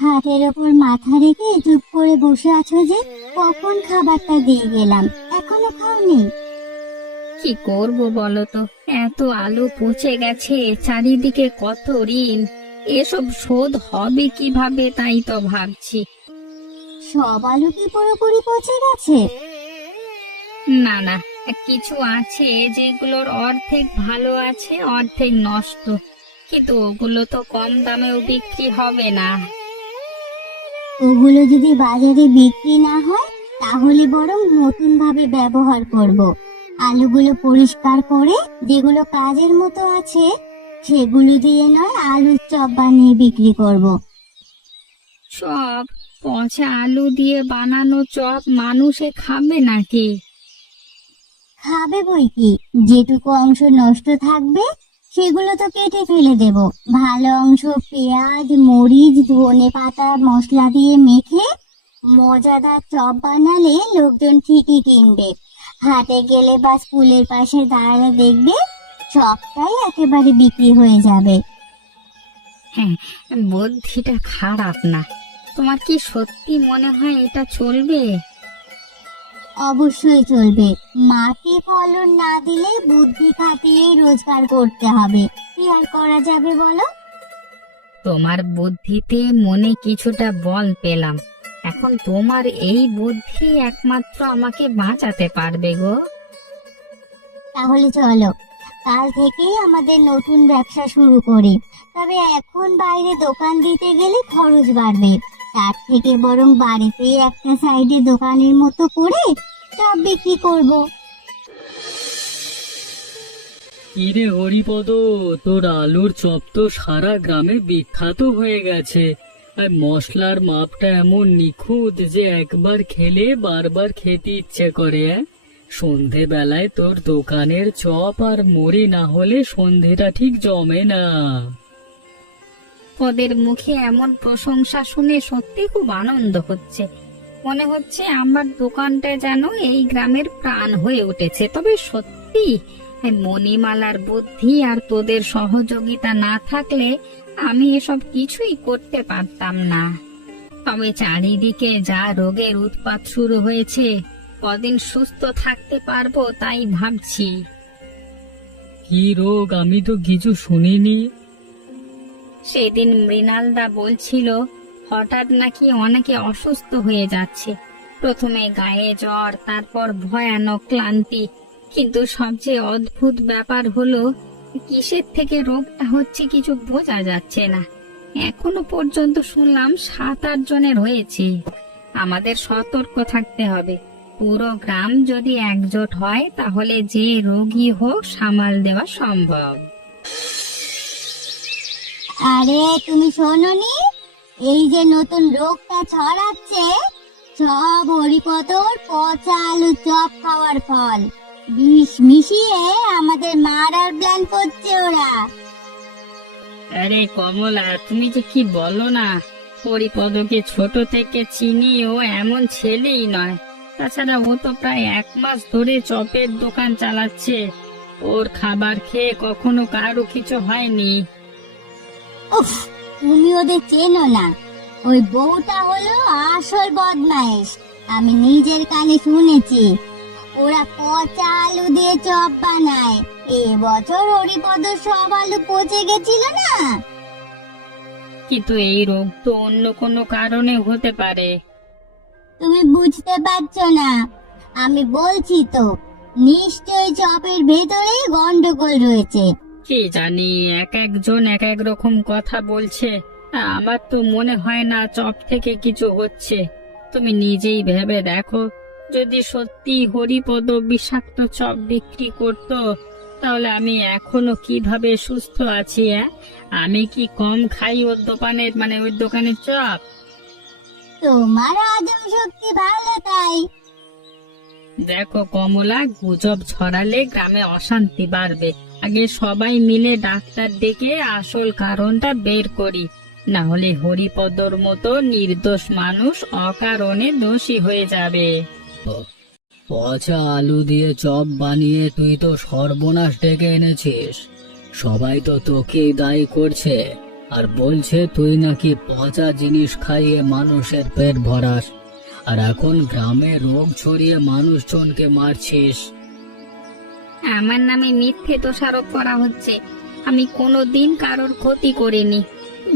হাতের ওপর মাথা রেখে চুপ করে বসে আছো যে? কখন খাবারটা দিয়ে গেলাম, এখনো খাওনি? কি করব বলো তো, এত আলু পচে গেছে, চারিদিকে কত ঋণ, এসব শোধ হবে কিভাবে তাই তো ভাবছি। সব আলু কি পুরোপুরি পচে গেছে? না না, কিছু আছে যেগুলোর অর্ধেক ভালো আছে, অর্ধেক নষ্ট, কিন্তু ওগুলো তো কম দামেও বিক্রি হবে না। ওগুলো যদি বাজারে বিক্রি না হয় তাহলে বরং নতুন ভাবে ব্যবহার করব। আলুগুলো পরিষ্কার করে যেগুলো কাজের মতো আছে সেগুলো দিয়ে নয় আলুর চপ বানিয়ে বিক্রি করব। সব পচা আলু দিয়ে বানানো চপ মানুষে খাবে নাকি? খাবে বই কি, যেটুকু অংশ নষ্ট থাকবে সেগুলো তো কেটে ফেলে দেব। ভালো অংশ পেঁয়াজ, মরিচ, ধনেপাতা মশলা দিয়ে মেখে মজাদার চপ বানালে লোকজন ঠিকই কিনবে। হাটে গেলে বা স্কুলের পাশে দাঁড়ালে দেখবে চপটাই একেবারে বিক্রি হয়ে যাবে। হ্যাঁ, বুদ্ধিটা খারাপ না। তোমার কি সত্যি মনে হয় এটা চলবে? অবশ্যই চলবে। মাটি ফলন না দিলে বুদ্ধি খাটিয়েই রোজগার করতে হবে। কি আর করা যাবে বলো? তোমার বুদ্ধিতে মনে কিছুটা বল পেলাম। এখন তোমার এই বুদ্ধি একমাত্র আমাকে বাঁচাতে পারবে গো। তাহলে চলো, কাল থেকেই আমাদের নতুন ব্যবসা শুরু করি। তবে এখন বাইরে দোকান দিতে গেলে খরচ বাড়বে। তার থেকে বরং বাড়িতেই একটা সাইডে দোকানের মতো করে সব বিক্রি করব। কিরে হরিপদ, তোর আলুর চপ তো সারা গ্রামে বিখ্যাত হয়ে গেছে। আর মশলার মাপটা এমন নিখুঁত যে একবার খেলে বারবার খেতে ইচ্ছে করে। সন্ধেবেলায় তোর দোকানের চপ আর মুড়ি না হলে সন্ধেটা ঠিক জমে না। ওদের মুখে এমন প্রশংসা শুনে সত্যি খুব আনন্দ হচ্ছে। মনে হচ্ছে আমার দোকানটা যেন এই গ্রামের প্রাণ হয়ে উঠেছে। তবে সত্যি এই মণিমালার বুদ্ধি আর তোদের সহযোগিতা না থাকলে আমি এসব কিছুই করতে পারতাম না। তবে চারিদিকে যা রোগের উৎপাত শুরু হয়েছে, কদিন সুস্থ থাকতে পারবো তাই ভাবছি। কি রোগ? আমি তো কিছু শুনিনি। সেদিন মৃণালদা বলছিল হঠাৎ নাকি অনেকে অসুস্থ হয়ে যাচ্ছে। প্রথমে গায়ে জ্বর, তারপর ভয়ানক ক্লান্তি। কিন্তু সবচেয়ে অদ্ভুত ব্যাপার হলো কিসের থেকে রোগটা হচ্ছে কিছু বোঝা যাচ্ছে না। এখনো পর্যন্ত শুনলাম 7-8 জনের হয়েছে। আমাদের সতর্ক থাকতে হবে। পুরো গ্রাম যদি একজোট হয় তাহলে যে রোগী হোক সামাল দেওয়া সম্ভব। আরে তুমি শোনোনি, এই যে নতুন রোগটা ছড়াচ্ছে সব হরিপদর পচা আলু চপ খাওয়ার ফল। বিষ মিশিয়ে আমাদের মারার প্ল্যান করছে ওরা। আরে কমলা, তুমি যে কি বলো না! হরিপদকে ছোট থেকে চিনি, ও এমন ছেলেই নয়। তাছাড়া ও তো প্রায় 1 মাস ধরে চপের দোকান চালাচ্ছে। ওর খাবার খেয়ে কখনো কারো কিছু হয়নি। উফ, তুমি ওদের চেনো না। ওই বউটা হলো আসল বদমাইশ। আমি নিজের কানে শুনেছি ওরা পচা আলু দিয়ে চপ বানায়। এবছর হরিপদ সব আলু পচে গেছিল না। কিন্তু এই রোগ তো অন্য কোনো কারণে হতে পারে। তুমি বুঝতে পারছো না? আমি বলছি তো, নিশ্চয়ই চপের ভেতরে গন্ডগোল রয়েছে। কি জানি, এক একজন এক এক রকম কথা বলছে। আমার তো মনে হয় না চপ থেকে কিছু হচ্ছে। তুমি নিজেই ভেবে দেখো, যদি সত্যি হরিপদ বিষাক্ত চপ বিক্রি করত, তাহলে আমি এখনো কিভাবে সুস্থ আছি? আমি কি কম খাই ওর দোকানের, মানে ওই দোকানের চপ? তোমার হজম শক্তি ভালো তাই। দেখো কমলা, গুজব ছড়ালে গ্রামে অশান্তি বাড়বে। আগে সবাই মিলে ডাক্তার ডেকে আসল কারণটা বের করি, না হলে হরিপদর মতো নির্দোষ মানুষ অকারণে দোষী হয়ে যাবে। পচা আলু দিয়ে চপ বানিয়ে তুই তো সর্বনাশ ডেকে এনেছিস। সবাই তো তোকেই দায়ী করছে। আর বলছে তুই নাকি পচা জিনিস খাইয়ে মানুষের পেট ভরাস, আর এখন গ্রামে রোগ ছড়িয়ে মানুষজনকে মারছিস। আমার নামে মিথ্যে দোষারোপ করা হচ্ছে। আমি কোনোদিন কারোর ক্ষতি করিনি।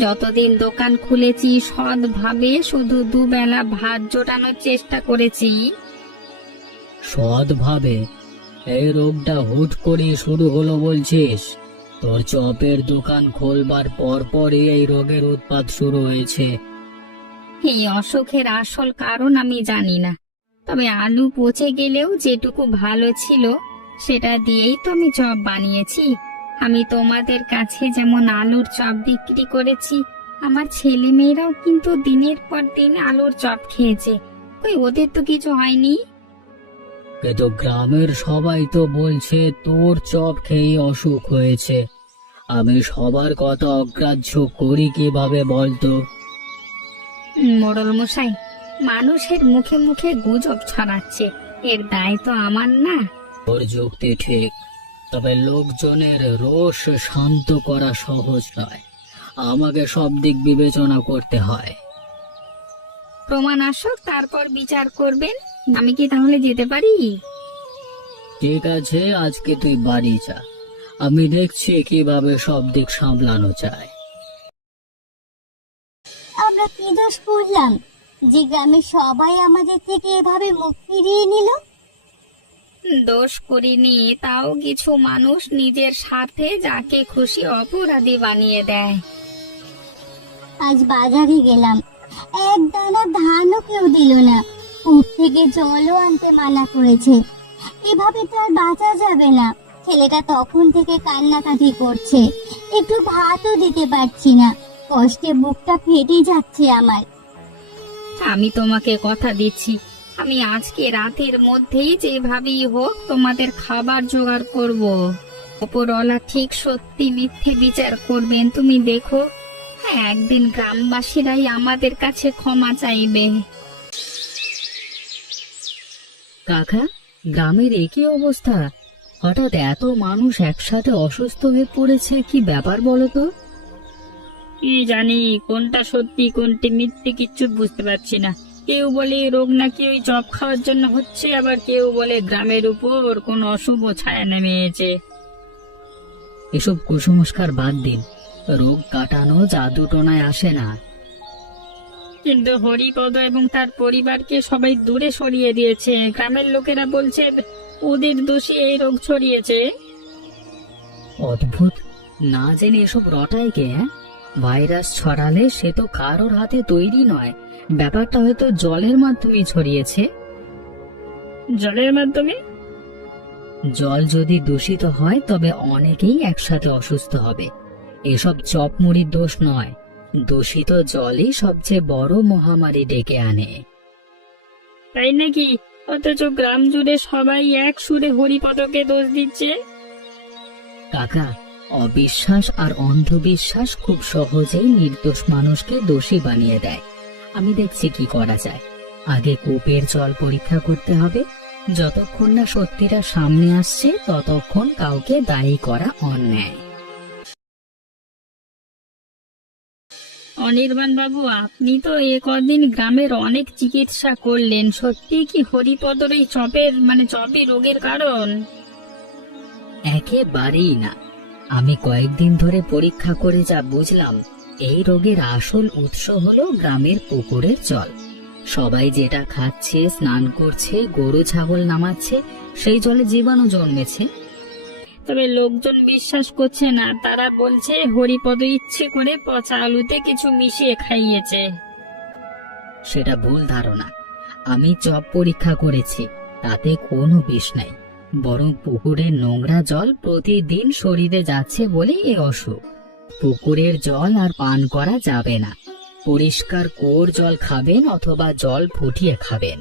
যতদিন দোকান খুলেছি সৎভাবে শুধু দুবেলা ভাত জোটানোর চেষ্টা করেছি। সৎভাবে? এই রোগটা হুট করে শুরু হলো বলছিস? তোর চপের দোকান খোলবার পর পরই এই রোগের উৎপাত শুরু হয়েছে। এই অসুখের আসল কারণ আমি জানি না, তবে আলু পচে গেলেও যেটুকু ভালো ছিল সেটা দিয়েই তো আমি চপ বানিয়েছি। আমি তোমাদের কাছে যেমন আলুর চপ বিক্রি করেছি, আমার ছেলে মেয়েরাও কিন্তু দিনের পর দিন আলুর চপ খেয়েছে। ওই ওদের তো কিছু হয়নি। কিন্তু গ্রামের সবাই তো বলছে তোর চপ খেয়ে অসুখ হয়েছে। আমি সবার কথা অগ্রাহ্য করি কিভাবে বলতো? মোড়ল মশাই, মানুষের মুখে মুখে গুজব ছড়াচ্ছে, এর দায় তো আমার না। তোর যুক্তি ঠিক, তবে লোকজনের রোষ শান্ত করা সহজ নয়। আমাকে সব দিক বিবেচনা করতে হয়। প্রমাণ আসুক, তারপর বিচার করবেন। আমি কি তাহলে যেতে পারি? ঠিক আছে, আজকে তুই বাড়ি যা, আমি দেখছি কিভাবে সব দিক সামলানো যায়। আমরা কি দোষ করলাম যে গ্রামের সবাই আমাদের থেকে এভাবে মুখ ফিরিয়ে নিল? দোষ করিনি, তাও কিছু মানুষ নিজের স্বার্থে যাকে খুশি অপরাধী বানিয়ে দেয়। আজ বাজারে গেলাম, এক দানা ধানও কেউ দিল না, কূপ থেকে জলও আনতে মানা করেছে। এভাবে তো আর বাঁচা যাবে না। ছেলেটা তখন থেকে কান্নাকাটি করছে, একটু ভাতও দিতে পারছি না। কষ্টে বুকটা ফেটে যাচ্ছে আমার। আমি তোমাকে কথা দিচ্ছি, আমি আজকে রাতের মধ্যেই যেভাবেই হোক তোমাদের খাবার জোগাড় করব। ওপরওয়ালা ঠিক সত্যি মিথ্যে বিচার করবেন, তুমি দেখো। হ্যাঁ, একদিন গ্রামবাসীরাই আমাদের কাছে ক্ষমা চাইবে। কাকা, গ্রামের একই অবস্থা, হঠাৎ এত মানুষ একসাথে অসুস্থ হয়ে পড়েছে, কি ব্যাপার বলো তো? কি জানি কোনটা সত্যি কোনটি মিথ্যে কিচ্ছু বুঝতে পারছি না। কেউ বলে রোগ নাকি ওই চপ খাওয়ার জন্য হচ্ছে, আবার কেউ বলে গ্রামের উপর কোন অশুভ ছায়া নেমেছে। এসব কুসংস্কার বাদ দিন, রোগ কাটানো জাদুটোনায় আসে না। কিন্তু হরিপদ এবং তার পরিবারকে সবাই দূরে সরিয়ে দিয়েছে। গ্রামের লোকেরা বলছে ওদের দোষে এই রোগ ছড়িয়েছে। অদ্ভুত, না জেনে এসব রটায় কে? ভাইরাস ছড়ালে সে তো কারোর হাতে তৈরি নয়, ব্যাপারটা হয়তো জলের মাধ্যমে ছড়িয়েছে। জলের মাধ্যমে? জল যদি দূষিত হয় তবে অনেকেই একসাথে অসুস্থ হবে। এসব চপ মুড়ির দোষ নয়, দূষিত জলই সবচেয়ে বড় মহামারী ডেকে আনে। তাই নাকি? অথচ গ্রাম জুড়ে সবাই এক সুরে হরিপদকে দোষ দিচ্ছে। কাকা, অবিশ্বাস আর অন্ধবিশ্বাস খুব সহজেই নির্দোষ মানুষকে দোষী বানিয়ে দেয়। আমি দেখছি কি করা যায়। আগে কূপের জল পরীক্ষা করতে হবে। যতক্ষণ না সত্যিটা সামনে আসছে ততক্ষণ কাউকে দায়ী করা অন্যায়। অনির্বাণ বাবু, আপনি তো এ কদিন গ্রামের অনেক চিকিৎসা করলেন, সত্যি কি হরিপদর এই চপই রোগের কারণ? একেবারেই না। আমি কয়েকদিন ধরে পরীক্ষা করে যা বুঝলাম, এই রোগের আসল উৎস হলো গ্রামের পুকুরের জল। সবাই যেটা খাচ্ছে, স্নান করছে, গরু ছাগল নামাচ্ছে, সেই জলে জীবাণু জন্মেছে। তবে লোকজন বিশ্বাস করছে না, তারা বলছে হরিপদ ইচ্ছে করে পচা আলুতে কিছু মিশিয়ে খাইয়েছে। সেটা ভুল ধারণা। আমি চপ পরীক্ষা করেছি, তাতে কোনো বিষ নাই, বরং পুকুরের নোংরা জল প্রতিদিন শরীরে যাচ্ছে বলে এই অসুখ। পুকুরের জল আর পান করা যাবে না। পরিষ্কার কুয়োর জল খাবেন অথবা জল ফুটিয়ে খাবেন।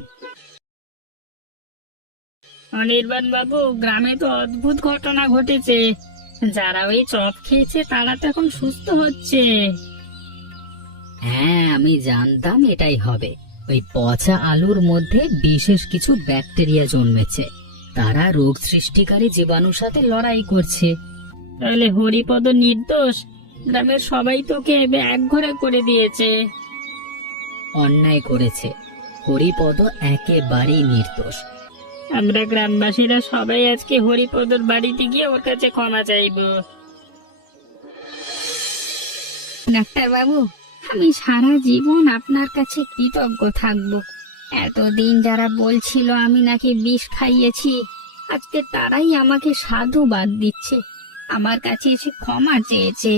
অনির্বাণ বাবু, গ্রামে তো অদ্ভুত ঘটনা ঘটেছে। যারা ওই চপ খেয়েছে তারা তো এখন সুস্থ হচ্ছে। হ্যাঁ, আমি জানতাম এটাই হবে। ওই পচা আলুর মধ্যে বিশেষ কিছু ব্যাকটেরিয়া জন্মেছে, তারা রোগ সৃষ্টিকারী জীবাণুর সাথে লড়াই করছে। তাহলে হরিপদ নির্দোষ? গ্রামের সবাই তোকে এক ঘরে করে দিয়েছে। অন্যায় করেছে, হরিপদ একেবারেই নির্দোষ। আমরা গ্রামবাসীরা সবাই আজকে হরিপদর বাড়িতে গিয়ে ওর কাছে ক্ষমা চাইবো। ডাক্তার বাবু, আমি সারা জীবন আপনার কাছে কৃতজ্ঞ থাকবো। এতদিন যারা বলছিল আমি নাকি বিষ খাইয়েছি, আজকে তারাই আমাকে সাধুবাদ দিচ্ছে, আমার কাছে এসে ক্ষমা চেয়েছে।